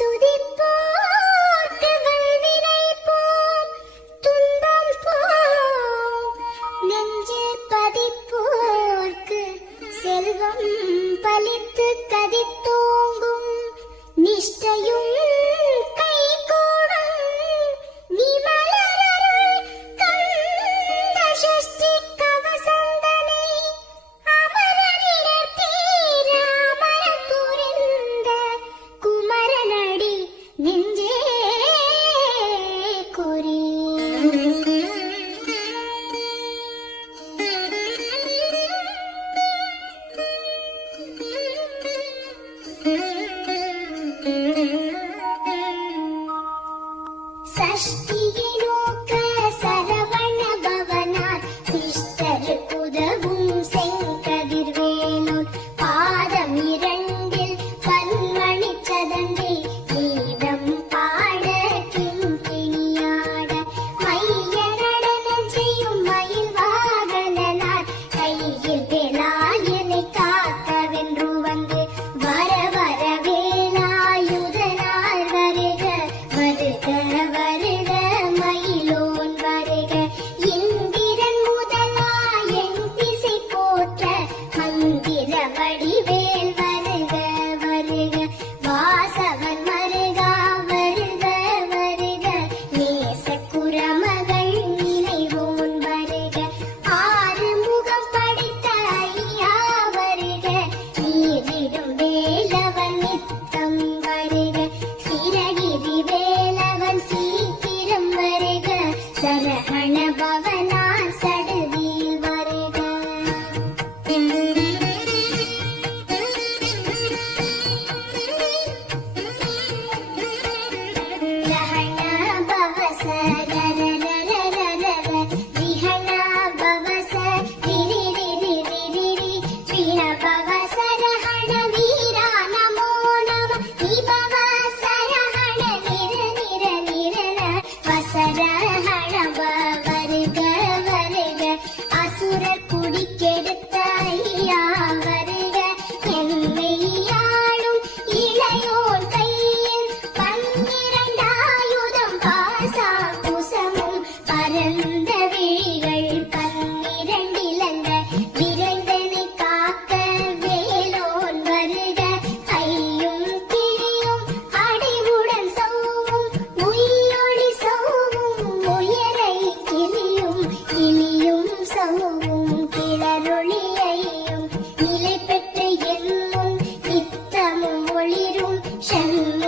তুদীপ্ত Thank you. 生。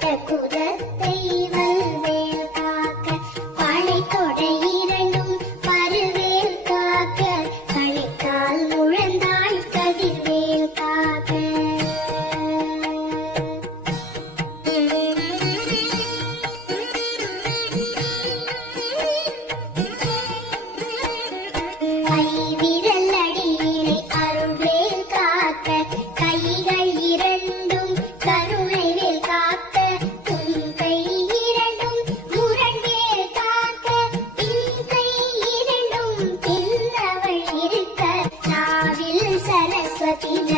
Tranquilo. happiness.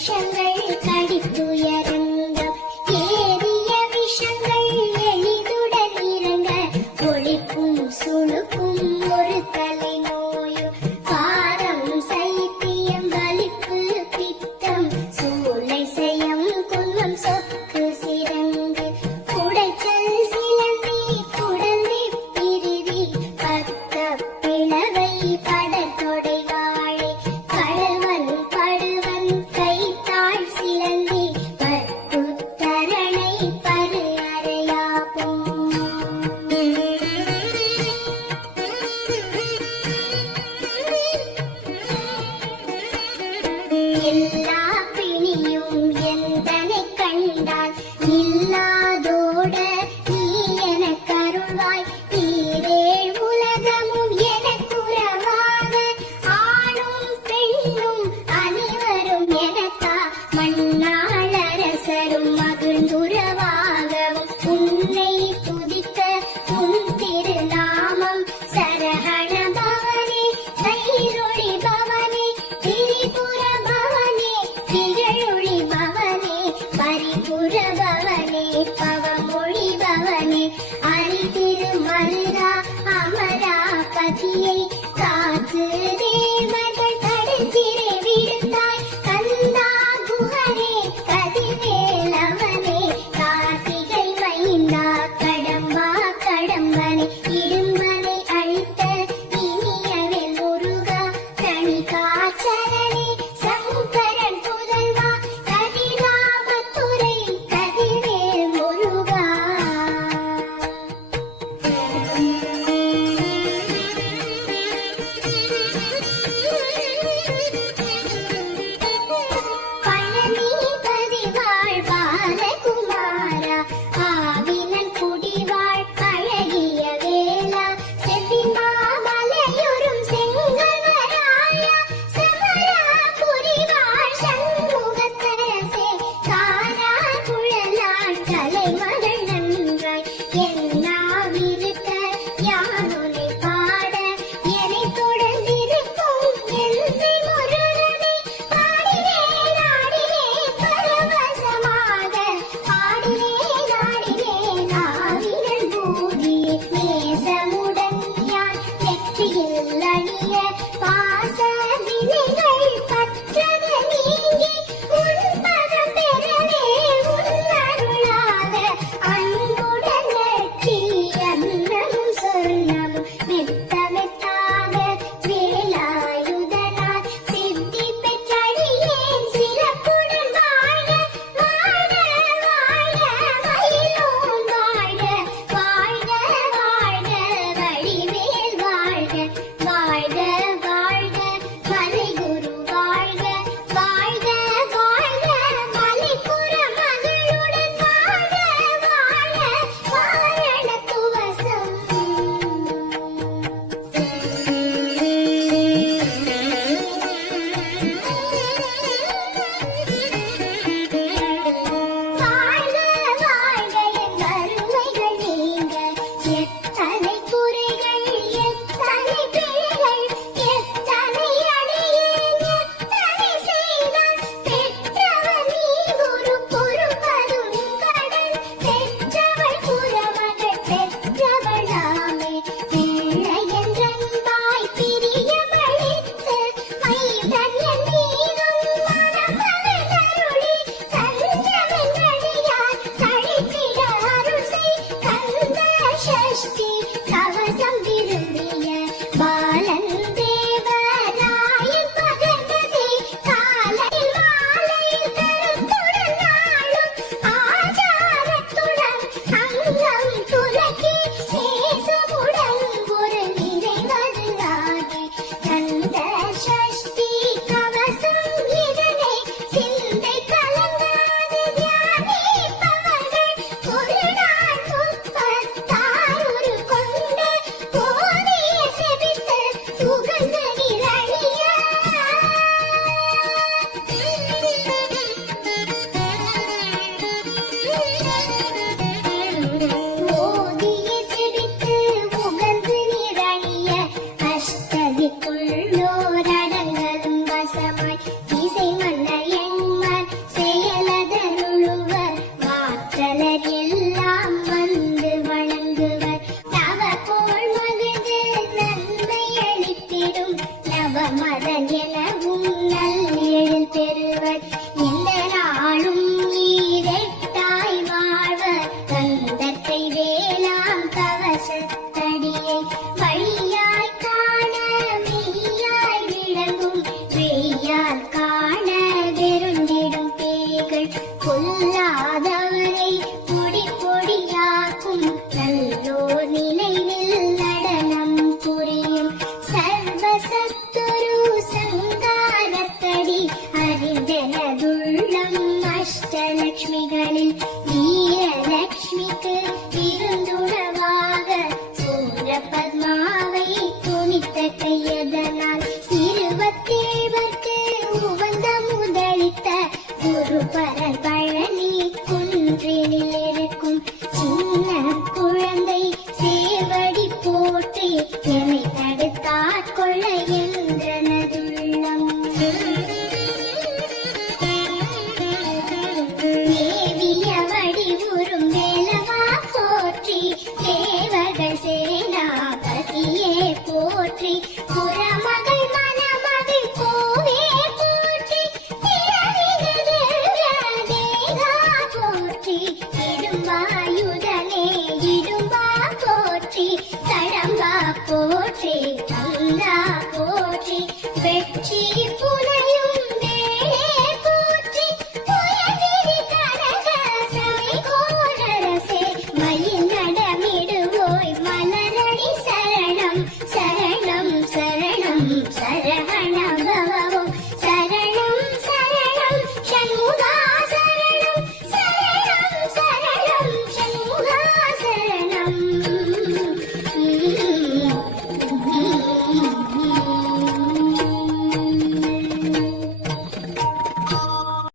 விஷங்கள் கடித்து